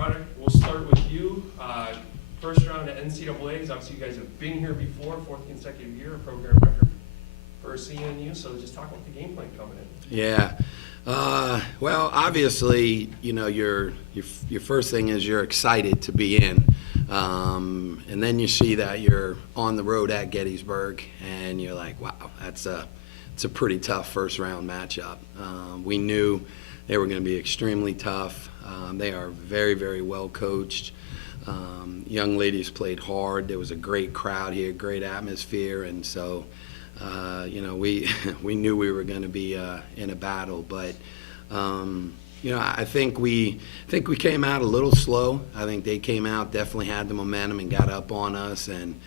Broderick, we'll start with you. First round at NCAAs. Obviously, you guys have been here before, fourth consecutive year, a program record for CNU. So just talk about the game plan coming in. Yeah. Well, obviously, you know, your first thing is you're excited to be in. And then you see that you're on the road at Gettysburg, and you're like, wow, it's a pretty tough first-round matchup. We knew they were going to be extremely tough. They are very, very well coached. Young ladies played hard. There was a great crowd here, great atmosphere, and so you know, we knew we were going to be in a battle, but you know, I think we came out a little slow. I think they came out, definitely had the momentum and got up on us, and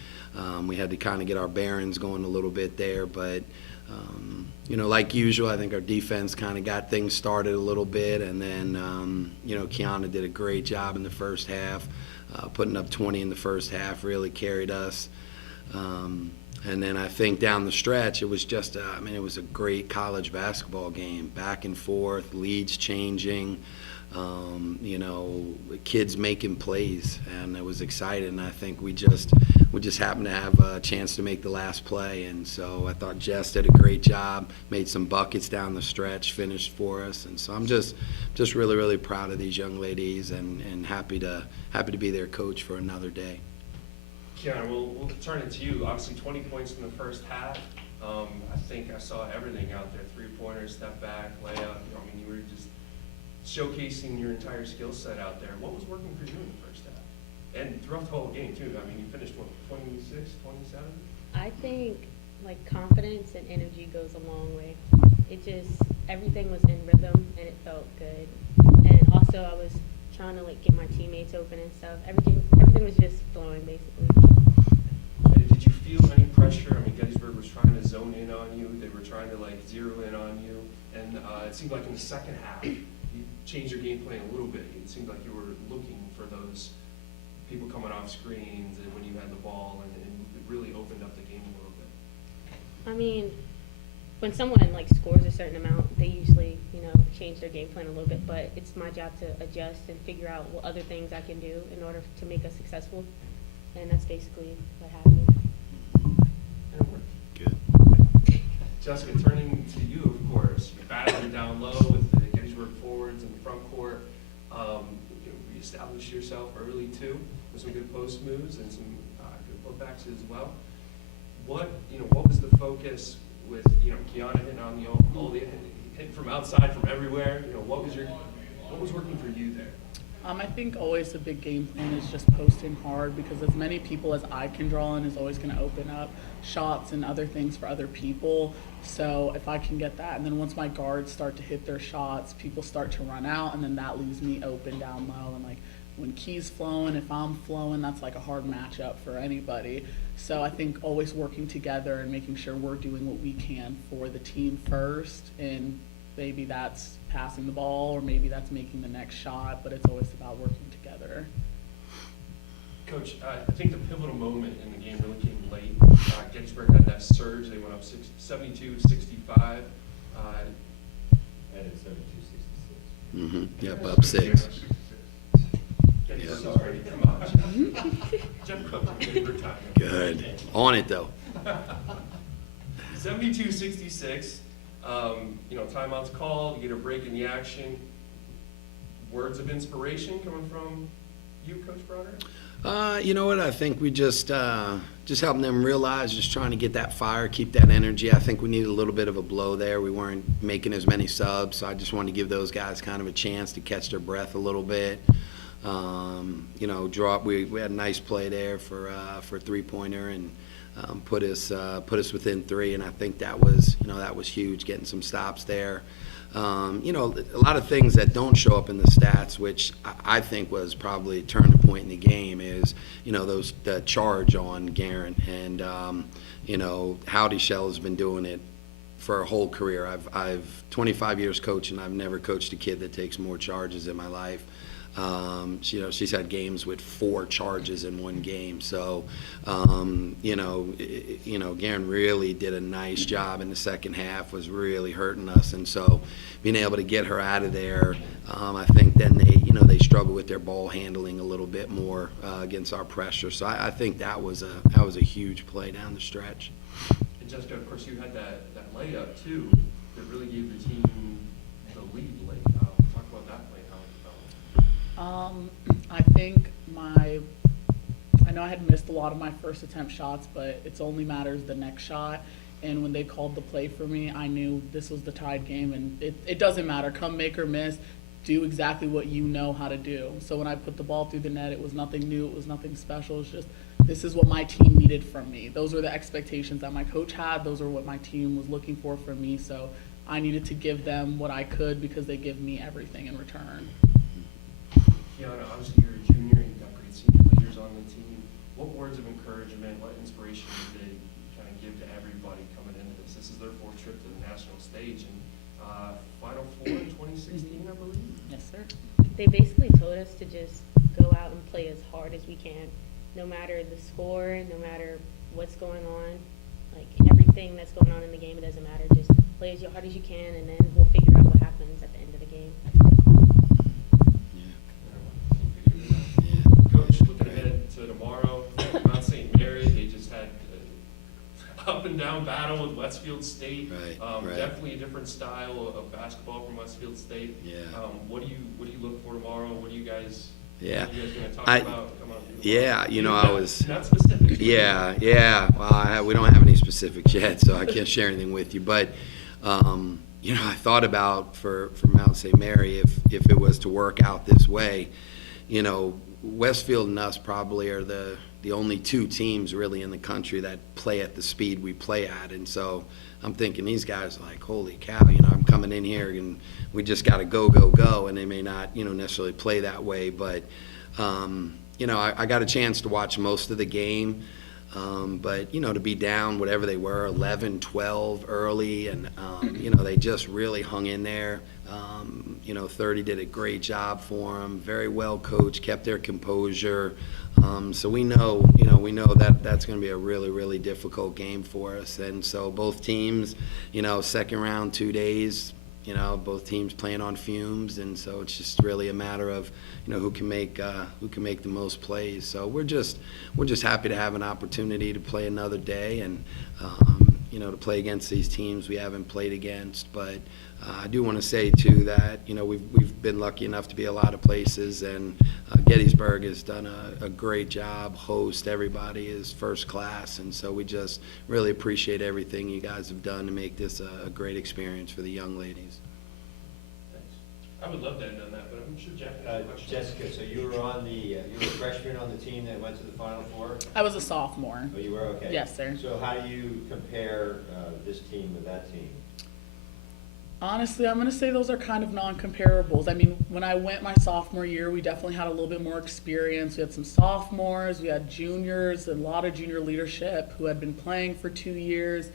we had to kind of get our bearings going a little bit there. But you know, like usual, I think our defense kind of got things started a little bit, and then you know, Kiana did a great job in the first half, putting up 20 in the first half, really carried us. And then I think down the stretch, it was just, I mean, it was a great college basketball game, back and forth, leads changing, you know, kids making plays, and it was exciting. And I think we just happened to have a chance to make the last play, and so I thought Jess did a great job, made some buckets down the stretch, finished for us, and so I'm just really, really proud of these young ladies, and happy to be their coach for another day. Kiana, we'll turn it to you. Obviously, 20 points in the first half. I think I saw everything out there: three-pointers, step back, layup. You know, I mean, you were just showcasing your entire skill set out there. What was working for you in the first half? And throughout the whole game, too. I mean, you finished, what, 26, 27? I think, like, confidence and energy goes a long way. It just, everything was in rhythm, and it felt good. And also, I was trying to, like, get my teammates open and stuff. Everything was just flowing, basically. And did you feel any pressure? I mean, Gettysburg was trying to zone in on you. They were trying to, like, zero in on you. And it seemed like in the second half, you changed your game plan a little bit. It seemed like you were looking for those people coming off screens and when you had the ball, and it really opened up the game a little bit. I mean, when someone, like, scores a certain amount, they usually, you know, change their game plan a little bit, but it's my job to adjust and figure out what other things I can do in order to make us successful, and that's basically what happened. And it worked. Good. Jessica, turning to you, of course, you're battling down low with the Gettysburg forwards in the front court. You reestablished yourself early, too, with some good post moves and some good putbacks as well. What was the focus with, you know, Kiana hitting on all the hitting from outside, from everywhere? You know, what was working for you there? I think always the big game plan is just posting hard, because as many people as I can draw in is always going to open up shots and other things for other people. So if I can get that, and then once my guards start to hit their shots, people start to run out, and then that leaves me open down low. And like when Key's flowing, if I'm flowing, that's like a hard matchup for anybody. So I think always working together and making sure we're doing what we can for the team first, and maybe that's passing the ball, or maybe that's making the next shot, but it's always about working together. Coach, I think the pivotal moment in the game really came late. Gettysburg had that surge. They went up 72-65. And it's 72-66. Mm-hmm. Yep, up 6. Gettysburg was ready to come out. Jeff Cook, favorite time. Good. On it, though. 72-66. You know, timeout's called. You get a break in the action. Words of inspiration coming from you, Coach Broderick? You know what? I think we just helping them realize, just trying to get that fire, keep that energy. I think we needed a little bit of a blow there. We weren't making as many subs, so I just wanted to give those guys kind of a chance to catch their breath a little bit. You know, we had a nice play there for a three-pointer, and put us within 3, and I think that was huge, getting some stops there. You know, a lot of things that don't show up in the stats, which I think was probably a turning point in the game, is, you know, the charge on Garen, and you know, Howdy Shell has been doing it for a whole career. I've 25 years coaching. I've never coached a kid that takes more charges in my life. You know, she's had games with 4 charges in one game. So, you know, Garen really did a nice job in the second half, was really hurting us. And so being able to get her out of there, I think then they struggle with their ball handling a little bit more against our pressure. So I think that was a huge play down the stretch. And Jessica, of course, you had that layup too that really gave the team the lead late. Talk about that play, how it developed. I think I know I had missed a lot of my first attempt shots, but it's only matters the next shot. And when they called the play for me, I knew this was the tied game, and it doesn't matter. Come make or miss, do exactly what you know how to do. So when I put the ball through the net, it was nothing new, it was nothing special. It's just, this is what my team needed from me. Those were the expectations that my coach had. Those are what my team was looking for from me. So I needed to give them what I could because they give me everything in return. Kiana, obviously you're a junior, you've got great senior leaders on the team. What words of encouragement, what inspiration did they kind of give to everybody coming into this? This is their fourth trip to the national stage, and Final Four in 2016, I believe. Yes, sir. They basically told us to just go out and play as hard as we can, no matter the score, no matter what's going on, like everything that's going on in the game, it doesn't matter. Just play as hard as you can, and then we'll figure out what happens at the end of the game. Coach, looking ahead to tomorrow, Mount St. Mary, they just had up and down battle with Westfield State. Right. Definitely a different style of basketball from Westfield State. Yeah. What do you look for tomorrow? What are you guys? Yeah. What are you guys going to talk I- about? Come on. Yeah, I was. Not specific. Yeah. Well, we don't have any specifics yet, so I can't share anything with you. But, I thought about for Mount St. Mary, if it was to work out this way, Westfield and us probably are the only two teams really in the country that play at the speed we play at. And so I'm thinking these guys are like, holy cow, I'm coming in here and we just got to go. And they may not, necessarily play that way. But, I got a chance to watch most of the game. But, to be down, whatever they were, 11, 12 early, and, they just really hung in there. 30 did a great job for them, very well coached, kept their composure. So we know that that's going to be a really, really difficult game for us. And so both teams, second round, 2 days, both teams playing on fumes. And so it's just really a matter of, who can make the most plays. So we're just happy to have an opportunity to play another day and, to play against these teams we haven't played against. But I do want to say, too, that, we've been lucky enough to be a lot of places, and Gettysburg has done a great job. Host, everybody is first class, and so we just really appreciate everything you guys have done to make this a great experience for the young ladies. Thanks. I would love to have done that, but I'm sure Jack has a question. Jessica, so you were you were a freshman on the team that went to the Final Four? I was a sophomore. Oh, you were? Okay. Yes, sir. So how do you compare this team with that team? Honestly, I'm going to say those are kind of non-comparables. I mean, when I went my sophomore year, we definitely had a little bit more experience. We had some sophomores, we had juniors, a lot of junior leadership who had been playing for 2 years.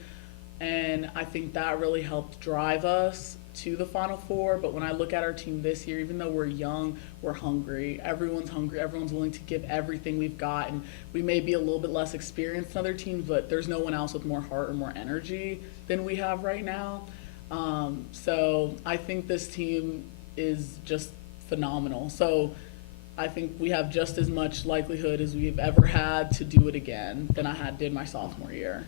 And I think that really helped drive us to the Final Four. But when I look at our team this year, even though we're young, we're hungry. Everyone's hungry. Everyone's willing to give everything we've got. And we may be a little bit less experienced than other teams, but there's no one else with more heart or more energy than we have right now. So I think this team is just phenomenal. So I think we have just as much likelihood as we've ever had to do it again than I did my sophomore year.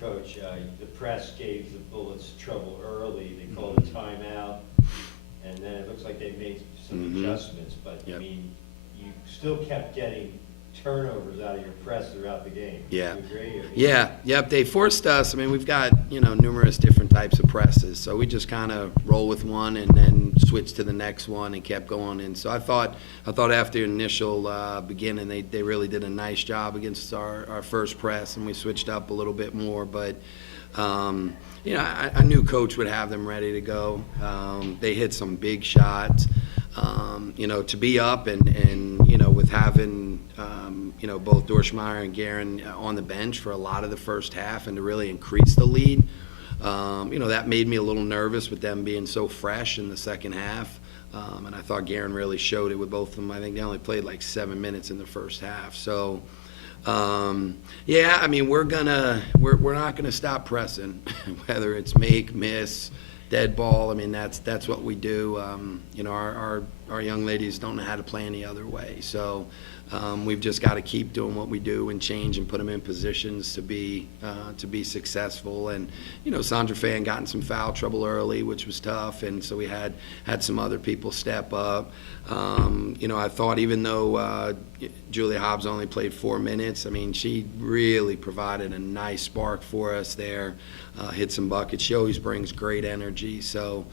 Coach, the press gave the Bullets trouble early. They called a timeout, and then it looks like they made some adjustments. But, Yep. I mean, you still kept getting turnovers out of your press throughout the game. Yeah. Do you agree? I mean, Yeah, yep, they forced us. I mean, we've got, numerous different types of presses. So we just kind of roll with one and then switch to the next one and kept going. And so I thought after initial beginning, they really did a nice job against our first press, and we switched up a little bit more. But, I knew Coach would have them ready to go. They hit some big shots. To be up and with having, both Dorschmeyer and Guerin on the bench for a lot of the first half and to really increase the lead, that made me a little nervous with them being so fresh in the second half. And I thought Guerin really showed it with both of them. I think they only played like 7 minutes in the first half. So, we're not gonna stop pressing, whether it's make, miss, dead ball. I mean, that's what we do. You know, our young ladies don't know how to play any other way. So we've just got to keep doing what we do and change and put them in positions to be successful. And you know, Sandra Fan got in some foul trouble early, which was tough, and so we had some other people step up. You know, I thought even though Julia Hobbs only played 4 minutes, I mean, she really provided a nice spark for us there, hit some buckets. She always brings great energy. So,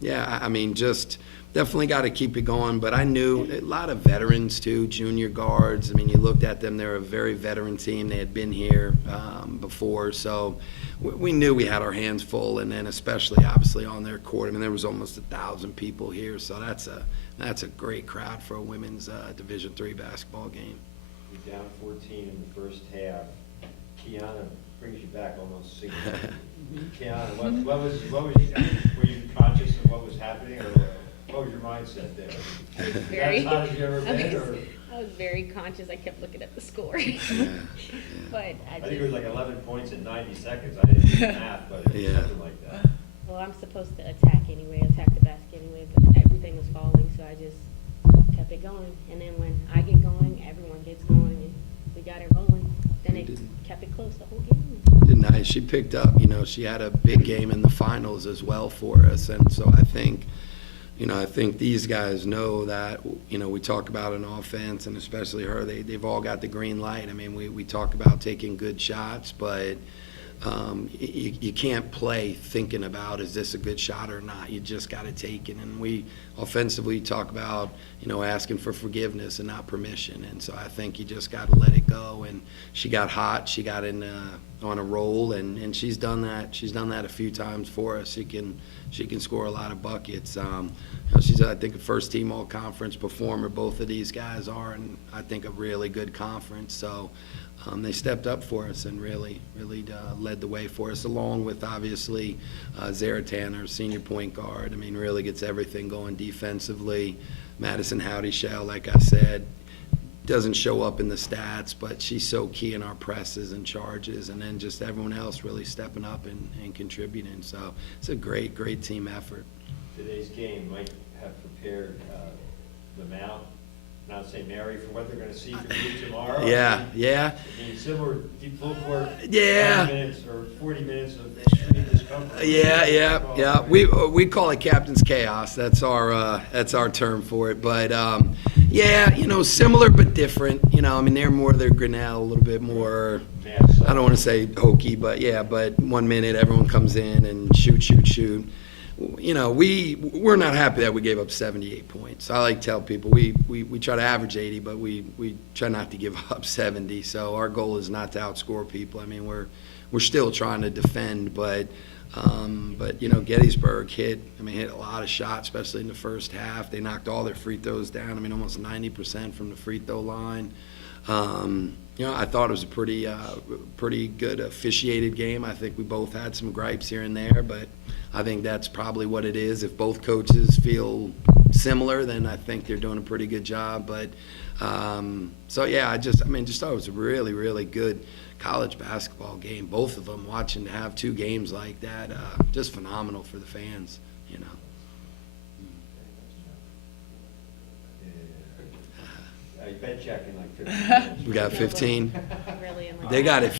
yeah, I mean, just definitely got to keep it going. But I knew a lot of veterans, too, junior guards. I mean, you looked at them, they're a very veteran team. They had been here before. So we knew we had our hands full, and then especially, obviously, on their court. I mean, there was almost 1,000 people here. So that's a great crowd for a women's Division III basketball game. You're down 14 in the first half. Kiana brings you back almost single. Kiana, what was were you conscious of what was happening, or what was your mindset there? I was Is very, that as hot as you ever been, or? I was very conscious. I kept looking at the score. But I I think it just, was like 11 points in 90 seconds. I didn't do the math, but it was Yeah. something like that. well, I'm supposed to attack the basket anyway, but everything was falling, so I just kept it going. And then when I get going, everyone gets going, and we got it rolling. Then it kept it close the whole game. Did nice. She picked up, you know, she had a big game in the finals as well for us. And so I think, you know, I think these guys know that, you know, we talk about an offense, and especially her, they've all got the green light. I mean, we talk about taking good shots, but you can't play thinking about, is this a good shot or not? You just got to take it. And we offensively talk about, you know, asking for forgiveness and not permission. And so I think you just got to let it go. And she got hot. She got in on a roll, and she's done that. She's done that a few times for us. She can score a lot of buckets. You know, she's, I think, a first-team all-conference performer. Both of these guys are, and I think a really good conference. So they stepped up for us and really led the way for us, along with, obviously, Zara Tanner, senior point guard. I mean, really gets everything going defensively. Madison Howdy-Shell, like I said, doesn't show up in the stats, but she's so key in our presses and charges, and then just everyone else really stepping up and contributing. So it's a great team effort. Today's game might have prepared them out, not say Mary, for what they're going to see from you tomorrow. Yeah. I mean, similar deep full court. Yeah. 20 minutes or 40 minutes of extreme discomfort. Yeah. We call it captain's chaos. That's our term for it. But yeah, you know, similar but different. You know, I mean, they're more their Grinnell, a little bit more. I don't want to say hokey, but yeah. But 1 minute, everyone comes in and shoot. You know, we're not happy that we gave up 78 points. I like to tell people we try to average 80, but we try not to give up 70. So our goal is not to outscore people. I mean, we're still trying to defend, but you know, Gettysburg hit a lot of shots, especially in the first half. They knocked all their free throws down. I mean, almost 90% from the free throw line. You know, I thought it was a pretty good officiated game. I think we both had some gripes here and there, but I think that's probably what it is. If both coaches feel similar, then I think they're doing a pretty good job. But so yeah, I just thought it was a really good college basketball game. Both of them, watching to have two games like that, just phenomenal for the fans. You know. I bet checking like 15 minutes. We got 15. Really, I'm like, They got it